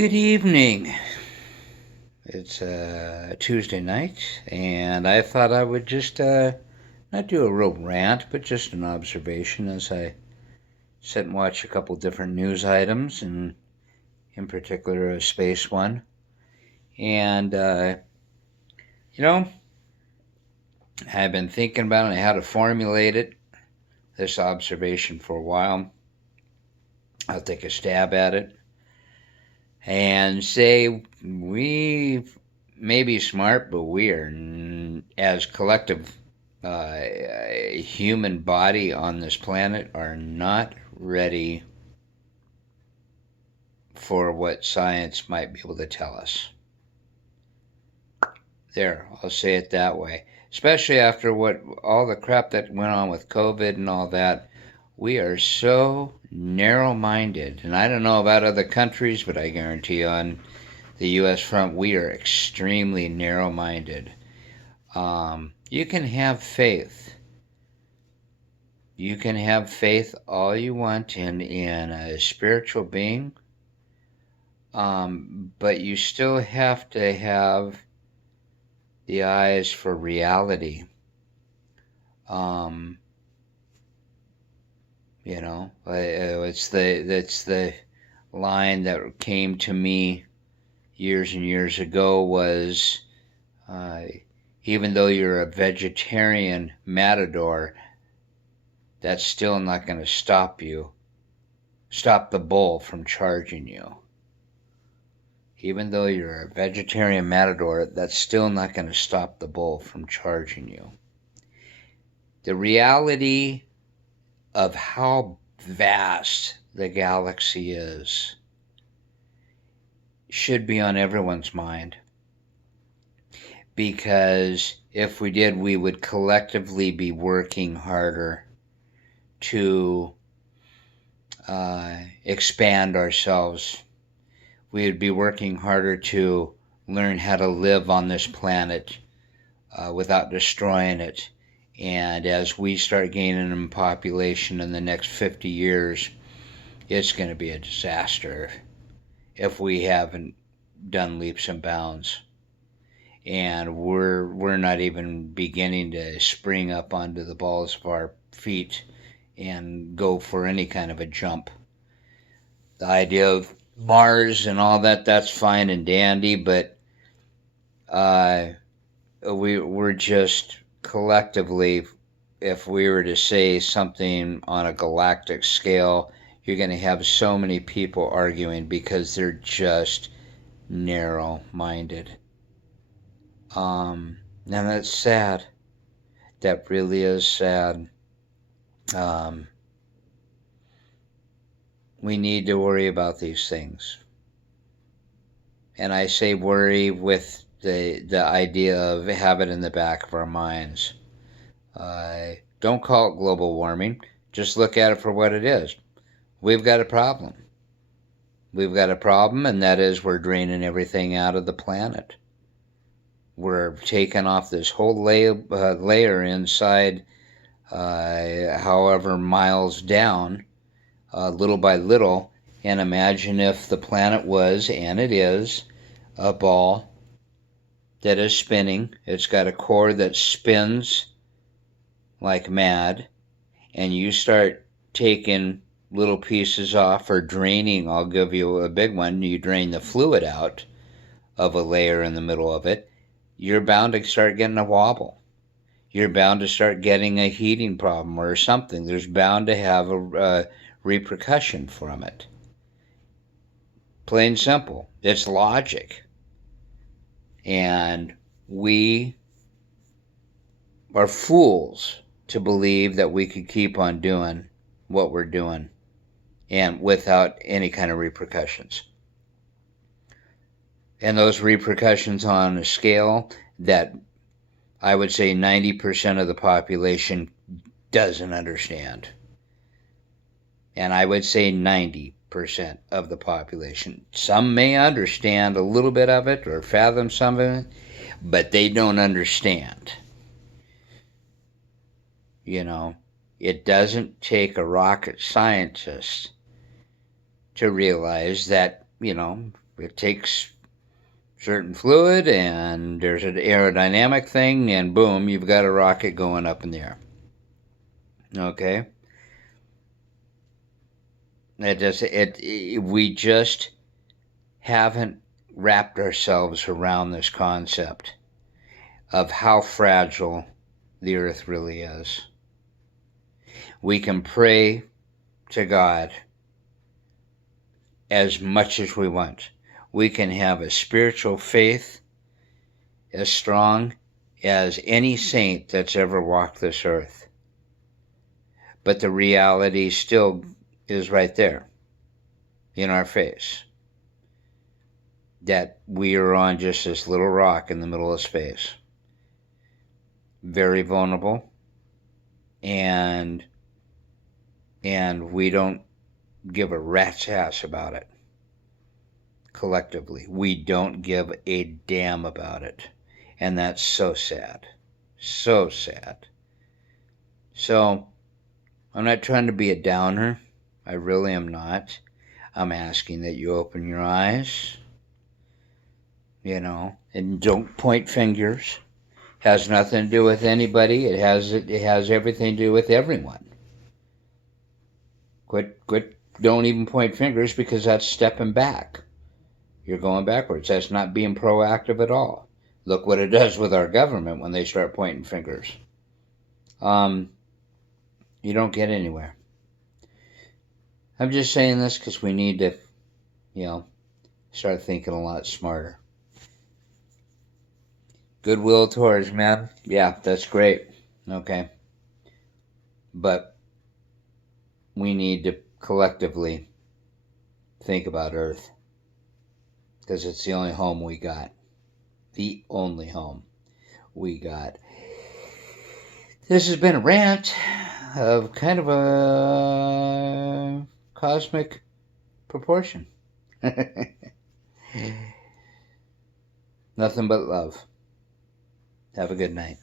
Good evening. It's Tuesday night, and I thought I would just not do a real rant, but just an observation as I sit and watch a couple different news items, and in particular a space one. And, you know, I've been thinking about it and how to formulate it, this observation for a while. I'll take a stab at it and say we may be smart, but we are, as collective human body on this planet, are not ready for what science might be able to tell us. There, I'll say it that way. Especially after all the crap that went on with COVID and all that. We are so narrow-minded, and I don't know about other countries, but I guarantee on the U.S. front, we are extremely narrow-minded. You can have faith. You can have faith all you want in a spiritual being, but you still have to have the eyes for reality. It's the line that came to me years and years ago was, even though you're a vegetarian matador, that's still not going to stop the bull from charging you. Even though you're a vegetarian matador, that's still not going to stop the bull from charging you. The reality of how vast the galaxy is should be on everyone's mind. Because if we did, we would collectively be working harder to expand ourselves. We would be working harder to learn how to live on this planet without destroying it. And as we start gaining in population in the next 50 years, it's going to be a disaster if we haven't done leaps and bounds. And we're not even beginning to spring up onto the balls of our feet and go for any kind of a jump. The idea of Mars and all that, that's fine and dandy, but we're just collectively, if we were to say something on a galactic scale, you're going to have so many people arguing because they're just narrow-minded. And that's sad. That really is sad. We need to worry about these things. And I say worry with the idea of have it in the back of our minds. Don't call it global warming. Just look at it for what it is. We've got a problem. We've got a problem, and that is we're draining everything out of the planet. We're taking off this whole layer inside, however miles down, little by little. And imagine if the planet was, and it is, a ball that is spinning. It's got a core that spins like mad, and you start taking little pieces off or draining. I'll give you a big one. You drain the fluid out of a layer in the middle of it, you're bound to start getting a wobble. You're bound to start getting a heating problem or something. There's bound to have a repercussion from it. Plain simple. It's logic. And we are fools to believe that we could keep on doing what we're doing and without any kind of repercussions. And those repercussions on a scale that I would say 90% of the population doesn't understand. And I would say 90% of the population. Some may understand a little bit of it or fathom some of it, but they don't understand. You know, it doesn't take a rocket scientist to realize that, it takes certain fluid, and there's an aerodynamic thing, and boom, you've got a rocket going up in the air. Okay? We just haven't wrapped ourselves around this concept of how fragile the earth really is. We can pray to God as much as we want. We can have a spiritual faith as strong as any saint that's ever walked this earth. But the reality still is right there in our face, that we are on just this little rock in the middle of space. Very vulnerable, and we don't give a rat's ass about it. Collectively, we don't give a damn about it, and that's so sad. So sad. So I'm not trying to be a downer. I really am not. I'm asking that you open your eyes, and don't point fingers. Has nothing to do with anybody. It has everything to do with everyone. Quit. Don't even point fingers, because that's stepping back. You're going backwards. That's not being proactive at all. Look what it does with our government when they start pointing fingers. You don't get anywhere. I'm just saying this because we need to, start thinking a lot smarter. Goodwill towards men. Yeah, that's great. Okay. But we need to collectively think about Earth, because it's the only home we got. The only home we got. This has been a rant of kind of a cosmic proportion. Nothing but love. Have a good night.